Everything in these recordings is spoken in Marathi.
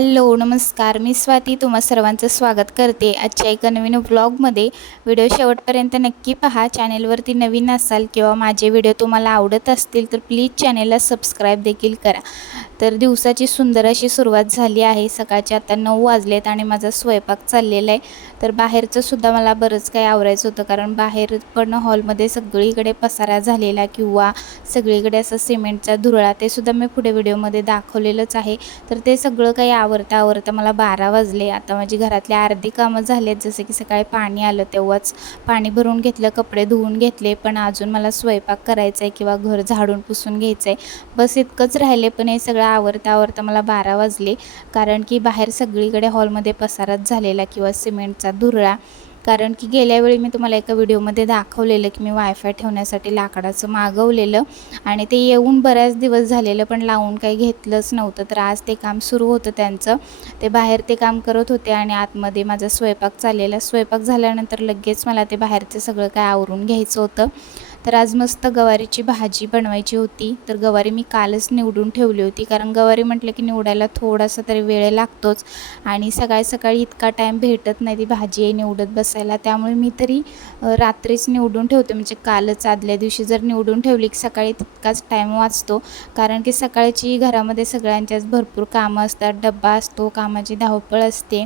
हॅलो नमस्कार. मी स्वाती तुम्हा सर्वांचं स्वागत करते. आजच्या एका नवीन व्लॉगमध्ये व्हिडिओ शेवटपर्यंत नक्की पहा. चॅनेलवरती नवीन असाल किंवा माझे व्हिडिओ तुम्हाला आवडत असतील तर प्लीज चॅनेलला सबस्क्राईब देखील करा. तर दिवसाची सुंदर अशी सुरुवात झाली आहे. सकाळचे आता नऊ वाजलेत आणि माझा स्वयंपाक चाललेला आहे. तर बाहेरचं सुद्धा मला बरंच काही आवरायचं होतं. कारण बाहेर पण हॉलमध्ये सगळीकडे पसारा झालेला किंवा सगळीकडे असं सिमेंटचा धुरळा ते सुद्धा मी पुढे व्हिडिओमध्ये दाखवलेलंच आहे. तर ते सगळं काही आवरता आवरता मला बारा वाजले. आता माझी घरातली अर्धी कामं झालेत. जसं की सकाळी पाणी आलं तेव्हाच पाणी भरून घेतलं कपडे धुवून घेतले पण अजून मला स्वयंपाक करायचा आहे किंवा घर झाडून पुसून घ्यायचं आहे बस इतकंच राहिले पण हे सगळं आवरता आवरता मला बारा वाजले. कारण की बाहेर सगळीकडे हॉलमध्ये पसाराच झालेला किंवा सिमेंटचा धुरळा. कारण की गेल्या वेळी मी तुम्हाला एका व्हिडिओमध्ये दाखवलेलं की मी वायफाय ठेवण्यासाठी लाकडाचं मागवलेलं आणि ते येऊन बऱ्याच दिवस झालेलं पण लावून काही घेतलंच नव्हतं. तर आज ते काम सुरू होतं त्यांचं. ते बाहेर ते काम करत होते आणि आतमध्ये माझा स्वयंपाक चाललेला. स्वयंपाक झाल्यानंतर लगेच मला ते बाहेरचं सगळं काय आवरून घ्यायचं होतं. तर आज मस्त गवारीची भाजी बनवायची होती. तर गवारी मी कालच निवडून ठेवली होती. कारण गवारी म्हटलं की निवडायला थोडासा तरी वेळ लागतोच. आणि सकाळी सकाळी इतका टाईम भेटत नाही ती भाजी निवडत बसायला. त्यामुळे मी तरी रात्रीच निवडून ठेवते. म्हणजे कालच आदल्या दिवशी जर निवडून ठेवली की सकाळी तितकाच टाईम वाचतो. कारण की सकाळची घरामध्ये सगळ्यांच्याच भरपूर कामं असतात. डब्बा असतो कामाची धावपळ असते.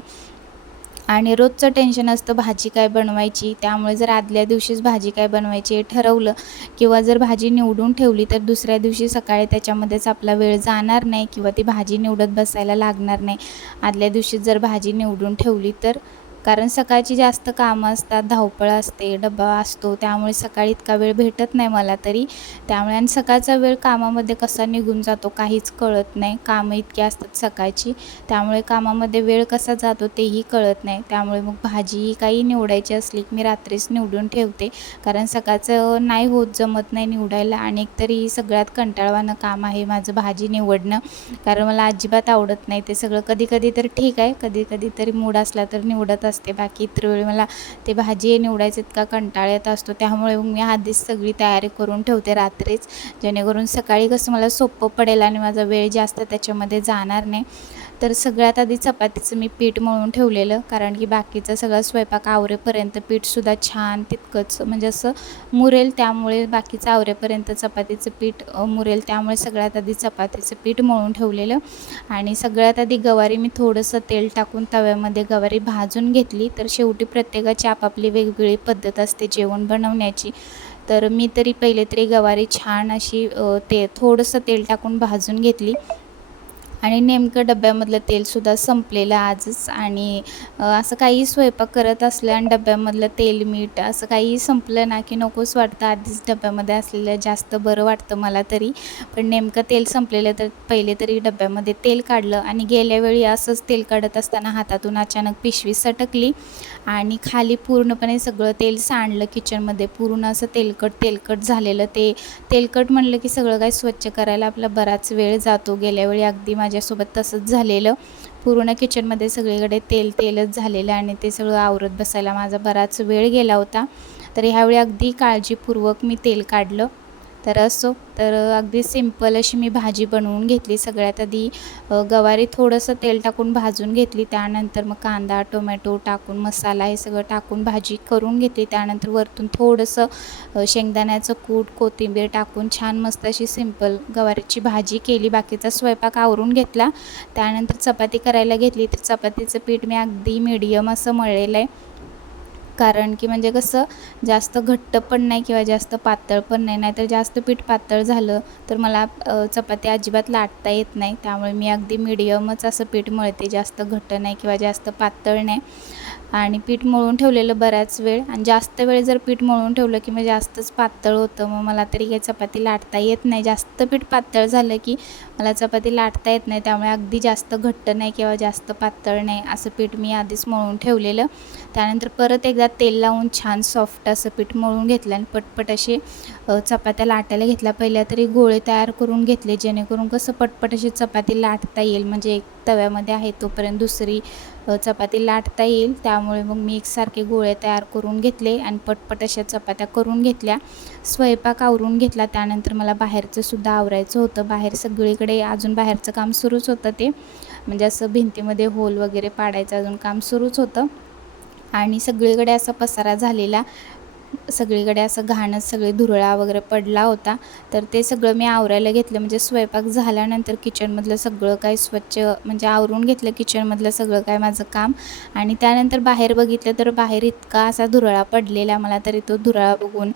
आणि रोजचं टेन्शन असतं भाजी काय बनवायची? त्यामुळे जर आदल्या दिवशीच भाजी काय बनवायची हे ठरवलं किंवा जर भाजी निवडून ठेवली तर दुसऱ्या दिवशी सकाळी त्याच्यामध्येच आपला वेळ जाणार नाही किंवा ती भाजी निवडत बसायला लागणार नाही. आदल्या दिवशीच जर भाजी निवडून ठेवली तर कारण सकाळची जास्त कामं असतात धावपळ असते डबा असतो त्यामुळे सकाळी इतका वेळ भेटत नाही मला तरी. त्यामुळे आणि सकाळचा वेळ कामामध्ये कसा निघून जातो काहीच कळत नाही. कामं इतकी असतात सकाळची त्यामुळे कामामध्ये वेळ कसा जातो तेही कळत नाही. त्यामुळे मग भाजी काही निवडायची असली की मी रात्रीच निवडून ठेवते. कारण सकाळचं नाही होत जमत नाही निवडायला आणि एकतरी सगळ्यात कंटाळवाणं काम आहे माझं भाजी निवडणं. कारण मला अजिबात आवडत नाही ते सगळं. कधी कधी तर ठीक आहे कधी कधी तरी मूड असला तर निवडत असते असते. बाकी इतर वेळी मला ते भाजी निवडायचं इतका कंटाळा येत असतो. त्यामुळे मग मी आधीच सगळी तयारी करून ठेवते रात्रीच. जेणेकरून सकाळी कसं मला सोपं पडेल आणि माझा वेळ जास्त त्याच्यामध्ये जाणार नाही. तर सगळ्यात आधी चपातीचं मी पीठ मळून ठेवलेलं कारण की बाकीचा सगळा स्वयंपाक आवरेपर्यंत पीठसुद्धा छान तितकंच म्हणजे असं मुरेल त्यामुळे बाकीचं आवरेपर्यंत चपातीचं पीठ मुरेल त्यामुळे सगळ्यात आधी चपातीचं पीठ मळून ठेवलेलं. आणि सगळ्यात आधी गवारी मी थोडंसं तेल टाकून तव्यामध्ये गवारी भाजून घेतली तर शेवटी प्रत्येकाची आपापली वेगवेगळी पद्धत असते जेवण बनवण्याची. तर मी तरी पहिले तरी गवारी छान अशी ते थोडंसं तेल टाकून भाजून घेतली. आणि नेमकं डब्यामधलं तेलसुद्धा संपलेलं आजच. आणि असं काही स्वयंपाक करत असलं आणि डब्यामधलं तेल मीठ असं काही संपलं ना की नकोच वाटतं. आधीच डब्यामध्ये असलेलं जास्त बरं वाटतं मला तरी. पण नेमकं तेल संपलेलं तर पहिले तरी डब्यामध्ये तेल काढलं आणि गेल्या वेळी असंच तेल काढत असताना हातातून अचानक पिशवी सटकली आणि खाली पूर्णपणे सगळं तेल सांडलं किचनमध्ये. पूर्ण असं तेलकट तेलकट झालेलं. ते तेलकट म्हणलं की सगळं काही स्वच्छ करायला आपला बराच वेळ जातो. गेल्या वेळी अगदी माझ्या माझ्यासोबत तसंच झालेलं. पूर्ण किचनमध्ये सगळीकडे तेल तेलच झालेलं आणि ते सगळं आवरत बसायला माझा बराच वेळ गेला होता. तर ह्यावेळी अगदी काळजीपूर्वक मी तेल काढलं. तर असो तर अगदी सिंपल अशी मी भाजी बनवून घेतली. सगळ्यात आधी गवारी थोडंसं तेल टाकून भाजून घेतली. त्यानंतर मग कांदा टोमॅटो टाकून मसाला हे सगळं टाकून भाजी करून घेतली. त्यानंतर वरतून थोडंसं शेंगदाण्याचं कूट कोथिंबीर टाकून छान मस्त अशी सिंपल गवारीची भाजी केली. बाकीचा स्वयंपाक आवरून घेतला. त्यानंतर चपाती करायला घेतली. तर चपातीचं पीठ मी अगदी मीडियम असं मळलेलं आहे. कारण की म्हणजे कसं जास्त घट्ट पण नाही किंवा जास्त पातळ पण नाही. नाहीतर जास्त पीठ पातळ झालं तर मला चपाती अजिबात लाटता येत नाही. त्यामुळे मी अगदी मिडियमच असं पीठ मळते जास्त घट्ट नाही किंवा जास्त पातळ नाही. आणि पीठ मळून ठेवलेलं बऱ्याच वेळ. आणि जास्त वेळ जर पीठ मळून ठेवलं की मग जास्तच पातळ होतं. मग मला तरी काही चपाती लाटता येत नाही. जास्त पीठ पातळ झालं की मला चपाती लाटता येत नाही. त्यामुळे अगदी जास्त घट्ट नाही किंवा जास्त पातळ नाही असं पीठ मी आधीच मळून ठेवलेलं. त्यानंतर परत एकदा तेल लावून छान सॉफ्ट असं पीठ मळून घेतलं आणि पटपट असे चपात्या लाटायला घेतल्या. पहिल्या तरी गोळे तयार करून घेतले जेणेकरून कसं पटपट अशी चपाती लाटता येईल. म्हणजे एक तव्यामध्ये आहे तोपर्यंत दुसरी चपाती लाटता येईल. त्यामुळे मग मी एकसारखे गोळे तयार करून घेतले आणि पटपट अशा चपात्या करून घेतल्या. स्वयंपाक आवरून घेतला. त्यानंतर मला बाहेरचं सुद्धा आवरायचं होतं. बाहेर सगळीकडे अजून बाहेरचं काम सुरूच होतं ते. म्हणजे असं भिंतीमध्ये होल वगैरे पाडायचं अजून काम सुरूच होतं. आणि सगळीकडे असा पसारा झालेला सगळीकडे असं घाणच सगळे धुरळा वगैरे पडला होता. तर ते सगळं मी आवरायला घेतलं. म्हणजे स्वयंपाक झाल्यानंतर किचनमधलं सगळं काय स्वच्छ म्हणजे आवरून घेतलं किचनमधलं सगळं काय माझं काम. आणि त्यानंतर बाहेर बघितलं तर बाहेर इतका असा धुरळा पडलेला मला तरी तो धुरळा बघून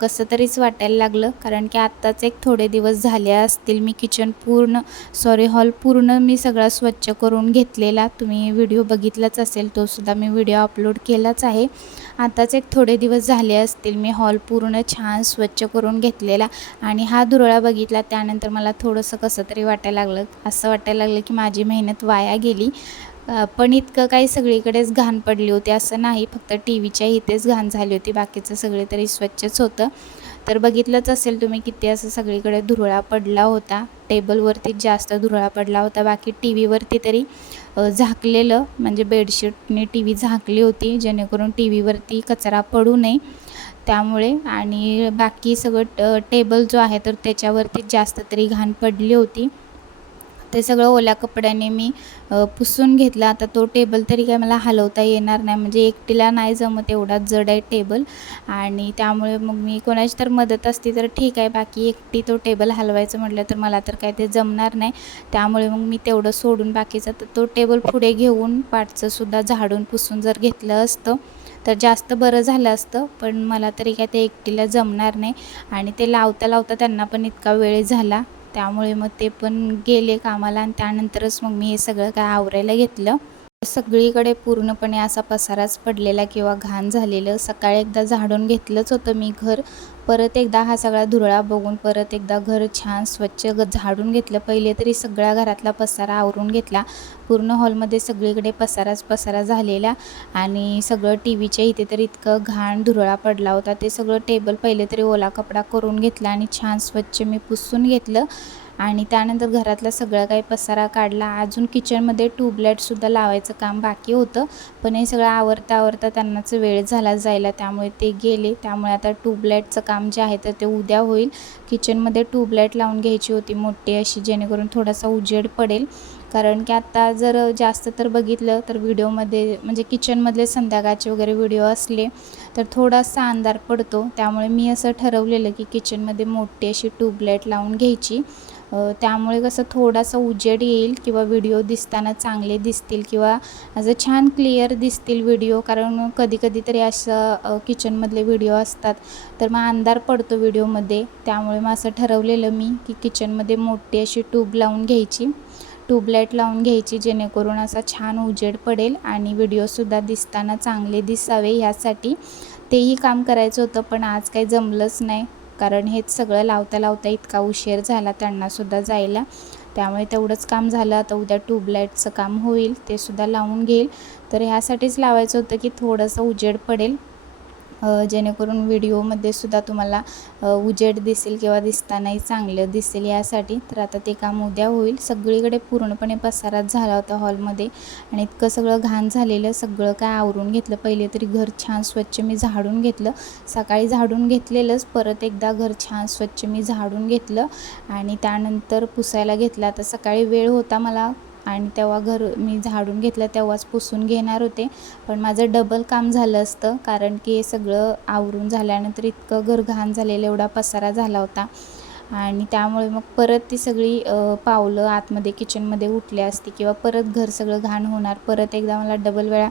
कसं तरीच वाटायला लागलं. कारण की आत्ताच एक थोडे दिवस झाले असतील मी किचन पूर्ण सॉरी हॉल पूर्ण मी सगळा स्वच्छ करून घेतलेला. तुम्ही व्हिडिओ बघितलाच असेल तो सुद्धा मी व्हिडिओ अपलोड केलाच आहे. आताच एक थोडे दिवस झाले असतील मी हॉल पूर्ण छान स्वच्छ करून घेतलेला आणि हा धुरळा बघितला. त्यानंतर मला थोडंसं कसं तरी वाटायला लागलं. असं वाटायला लागलं की माझी मेहनत वाया गेली. पण इतकं काही सगळीकडेच घाण पडली होती. असं नाही फक्त टी व्हीच्या इथेच घाण झाली होती. बाकीचं सगळे तरी स्वच्छच होतं. तर बघितलंच असेल तुम्ही किती असं सगळीकडे धुरळा पडला होता. टेबलवरती जास्त धुरळा पडला होता. बाकी टी व्हीवरती तरी झाकलेलं म्हणजे बेडशीटने टी व्ही झाकली होती. जेणेकरून टी व्हीवरती कचरा पडू नये. त्यामुळे आणि बाकी सगळं टेबल जो आहे तर त्याच्यावरती जास्त तरी घाण पडली होती. ते सगळं ओल्या कपड्याने मी पुसून घेतलं. आता तो टेबल तरी काय मला हलवता येणार नाही. म्हणजे एकटीला नाही जमत एवढा जड आहे टेबल. आणि त्यामुळे मग मी कोणाची तर मदत असती तर ठीक आहे बाकी एकटी तो टेबल हलवायचं म्हटलं तर मला तर काय ते जमणार नाही. त्यामुळे मग मी तेवढं सोडून बाकीचं तर तो टेबल पुढे घेऊन पाठचंसुद्धा झाडून पुसून जर घेतलं असतं तर जास्त बरं झालं असतं. पण मला तरी काय ते एकटीला जमणार नाही. आणि ते लावता लावता त्यांना पण इतका वेळ झाला. त्यामुळे मग ते पण गेले कामाला आणि त्यानंतरच मग मी हे सगळं काय आवरायला घेतलं. सगळीकडे पूर्णपणे असा पसाराच पडलेला किंवा घाण झालेलं. सकाळी एकदा झाडून घेतलंच होतं मी घर. परत एकदा हा सगळा धुरळा बघून परत एकदा घर छान स्वच्छ झाडून घेतलं. पहिले तरी सगळ्या घरातला पसारा आवरून घेतला. पूर्ण हॉलमध्ये सगळीकडे पसाराच पसारा झालेला आणि सगळं टी व्हीच्या इथे तर इतकं घाण धुरळा पडला होता. ते सगळं टेबल पहिले तरी ओला कपडा करून घेतला आणि छान स्वच्छ मी पुसून घेतलं. आणि त्यानंतर घरातला सगळा काही पसारा काढला. अजून किचनमध्ये ट्यूबलाईटसुद्धा लावायचं काम बाकी होतं. पण हे सगळं आवरता आवरता त्यांनाच वेळ झाला जायला. त्यामुळे ते गेले. त्यामुळे आता ट्यूबलाईटचं काम जे आहे तर ते उद्या होईल. किचनमध्ये ट्यूबलाईट लावून घ्यायची होती मोठी अशी जेणेकरून थोडासा उजेड पडेल. कारण की आत्ता जर जास्त तर बघितलं तर व्हिडिओमध्ये म्हणजे किचनमधले संध्याकाळचे वगैरे व्हिडिओ असले तर थोडासा अंधार पडतो. त्यामुळे मी असं ठरवलेलं की किचनमध्ये मोठी अशी ट्यूबलाईट लावून घ्यायची. त्यामुळे कसं थोडासा उजेड येईल किंवा व्हिडिओ दिसताना चांगले दिसतील किंवा असं छान क्लिअर दिसतील व्हिडिओ. कारण कधी कधी तरी असं किचनमधले व्हिडिओ असतात. तर मग अंधार पडतो व्हिडिओमध्ये. त्यामुळे मग असं ठरवलेलं मी की किचनमध्ये मोठी अशी ट्यूब लावून घ्यायची. ट्यूबलाईट लावून घ्यायची जेणेकरून असा छान उजेड पडेल आणि व्हिडिओसुद्धा दिसताना चांगले दिसावे. ह्यासाठी तेही काम करायचं होतं पण आज काही जमलंच नाही. कारण हेच सगळं लावता लावता इतका उशीर झाला त्यांनासुद्धा जायला. त्यामुळे तेवढंच काम झालं. आता उद्या ट्यूबलाईटचं काम होईल ते सुद्धा लावून घेईल. तर ह्यासाठीच लावायचं होतं की थोडंसं उजेड पडेल. जेणेकरून व्हिडिओमध्ये सुद्धा तुम्हाला उजेड दिसेल किंवा दिसतानाही चांगलं दिसेल यासाठी. तर आता ते काम उद्या होईल. सगळीकडे पूर्णपणे पसाराच झाला होता हॉलमध्ये आणि इतकं सगळं घाण झालेलं सगळं काय आवरून घेतलं. पहिले तरी घर छान स्वच्छ मी झाडून घेतलं. सकाळी झाडून घेतलेलंच. परत एकदा घर छान स्वच्छ मी झाडून घेतलं आणि त्यानंतर पुसायला घेतलं. आता सकाळी वेळ होता मला आणि तेव्हा घर मी झाडून घेतलं तेव्हाच पुसून घेणार होते. पण माझं डबल काम झालं असतं कारण की हे सगळं आवरून झाल्यानंतर इतकं घर घाण झालेलं एवढा पसारा झाला होता. आणि त्यामुळे मग परत ती सगळी पावलं आतमध्ये किचनमध्ये उठले असते किंवा परत घर सगळं घाण होणार परत एकदा मला डबल वेळा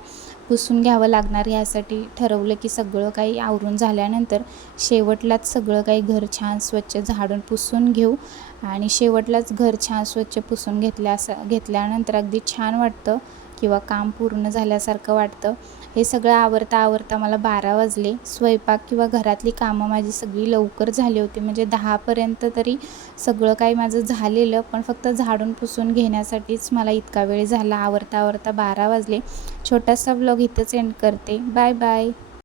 पुसून घ्यावं लागणार यासाठी ठरवलं की सगळं काही आवरून झाल्यानंतर शेवटलाच सगळं काही घर छान स्वच्छ झाडून पुसून घेऊ आणि शेवटलाच घर छान स्वच्छ पुसून घेतल्या असं घेतल्यानंतर अगदी छान वाटतं. किंवा काम पूर्ण झाल्यासारखं वाटतं. हे सगळं आवरता आवरता मला बारा वाजले. स्वयंपाक किंवा घरातली कामं माझी सगळी लवकर झाली होती. म्हणजे दहापर्यंत तरी सगळं काही माझं झालेलं पण फक्त झाडून पुसून घेण्यासाठीच मला इतका वेळ झाला. आवरता आवरता बारा वाजले. छोटासा ब्लॉग इथंच एंड करते. Bye bye